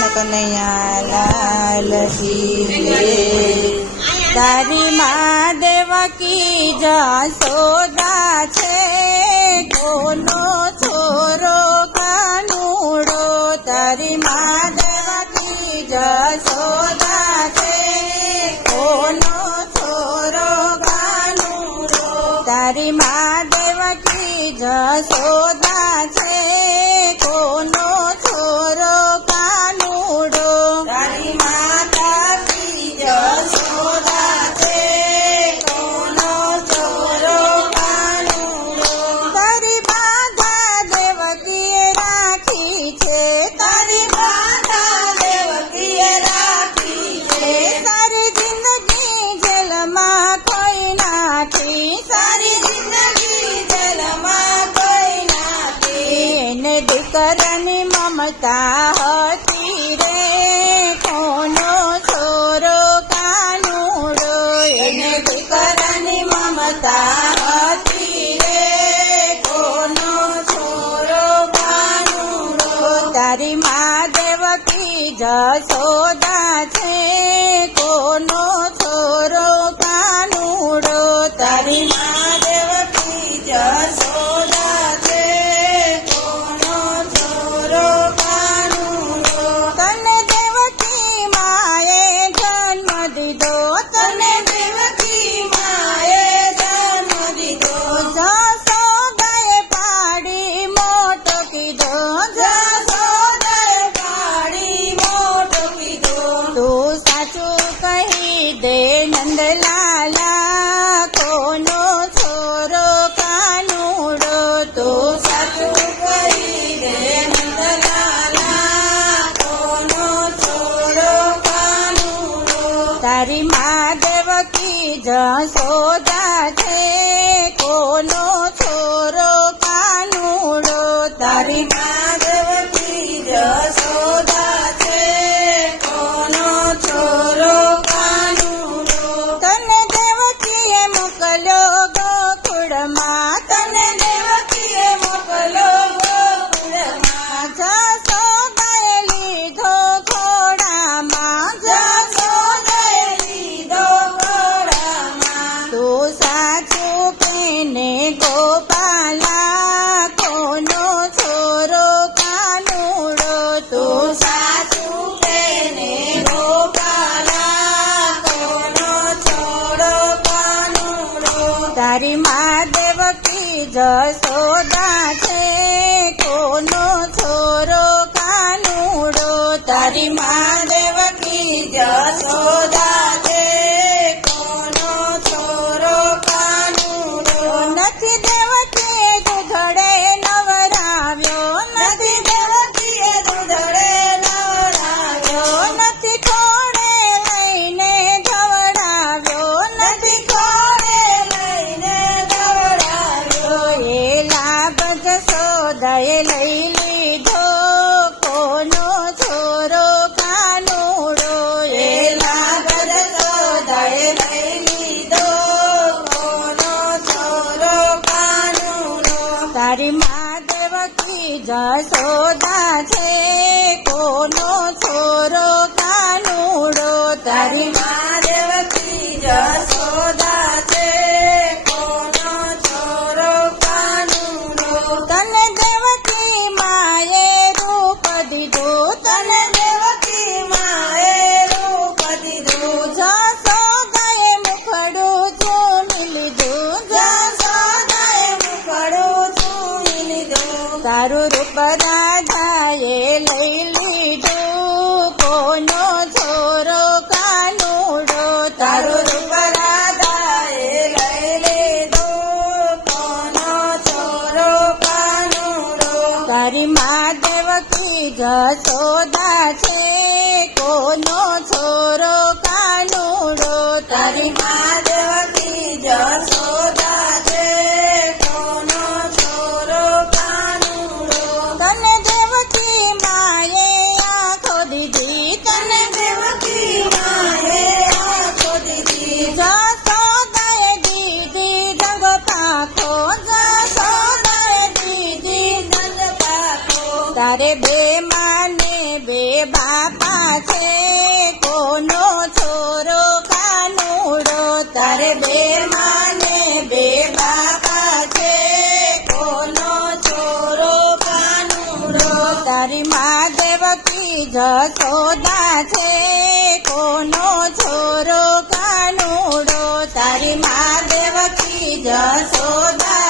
કૃષ્ણ કનૈયા લાલ કી જય। તારી મા દેવકી જશોદા છે, કોનો છોરો કાનુડો। તારી મા દેવકી જશોદા છે, કોનો છોરો કાનુડો। તારી મા દેવકી જશોદા છે, કોનો છોરો કાનુડો। તારી માતા કી જશોદા છે, કોનો છોરો કાનુડો। તારી માતા દેવકીએ રાખી છે, તારી માતા દેવકીએ રાખી છે। તારી જિંદગી જેલમાં કોઈ નાખી, સારી જિંદગી જેલમાં કોઈ નાખી। એને દીકરાની મમતા હતી રે, કોનો છોરો કાનુડો। એને દીકરાની મમતા હતી રે, કોનો છોરો કાનુડો। તારી મા દેવકી જશોદા છે, કોનો છોરો કાનુડો। તારી મા દેવકી જશોદા છે, કોનો છોરો કાનુડો। તને દેવકી માએ જન્મ દીધો, તને દેવકી માએ જન્મ દીધો। જશોદાએ પાડી મોટો કીધો, જશોદાએ પાડી મોટો કીધો। તું સાચું કહી દે નંદલાલા, કોનો છોરો કાનુડો। તું સાચું કહી દે નંદલાલા, કોનો છોરો કાનુડો। તારી મા દેવકી જશોદા છે, કોનો છોરો કાનુડો। તારી મા દેવકી જશોદા છે, કોનો છોરો કાનુડો। તને દેવકીએ મોકલ્યો ગોકુળમાં, તને દેવકીએ મોકલ્યો ગોકુળમાં। જશોદાએ લીધો ઘોડામાં, જશોદાએ લીધો ઘોડામાં। તું સાચું કેને ગોપાલા, કોનો છોરો કાનુડો। તું સાચું કેને ગોપાલા, કોનો છોરો કાનુડો। તારી મા દેવકી જશોદા છે, કોનો છોરો કાનુડો। તારી મા દેવકી જશોદા છે, કોનો છોરો કાનુડો। નથી દેવકીએ દૂધડે નવરાવ્યો, નથી દેવકીએ દૂધડે નવરાવ્યો। નથી ખોળે લઈને ધવડાવ્યો, નથી ખોળે લઈને ધવડાવ્યો। એ લાભ જશોદાએ લઈ લીધો, કોનો છોરો કાનુડો। એ લાભ જશોદાએ લઈ લીધો, કોનો છોરો કાનુડો। તારી મા દેવકી જશોદા છે, કોનો છોરો કાનુડો। તારી મા દેવકી જશોદા છે, કોનો છોરો કાનુડો। તને દેવકી માએ રૂપ દીધું, તને દેવકી માએ રૂપ દીધું। જશોદાએ મુખડું ચૂમી લીધું, જશોદાએ મુખડું ચૂમી લીધું। તારું રૂપ રાધાએ લઈ લીધું, કોનો છોરો કાનુડો। તારું રૂપ રાધાએ લઈ લીધું, કોનો છોરો કાનુડો। તારી મા દેવકી જશોદા છે, કોનો છોરો કાનુડો। તારી મા દેવકી જશોદા છે, કોનો છોરો કાનુડો। તને દેવકી માએ આંખો દીધી, તને દેવકી માએ આંખો દીધી। જશોદાએ દીધી દંગ પાખો, જશોદાએ દીધી દંગ પાખો। તારે બે માને બે બાપા છે કોનો છોરો કાનુડો તારે બે માને બે બાપા છે કોનો છોરો કાનુડો તારી મા દેવકી જશોદા છે કોનો છોરો કાનુડો તારી મા દેવકી જશોદા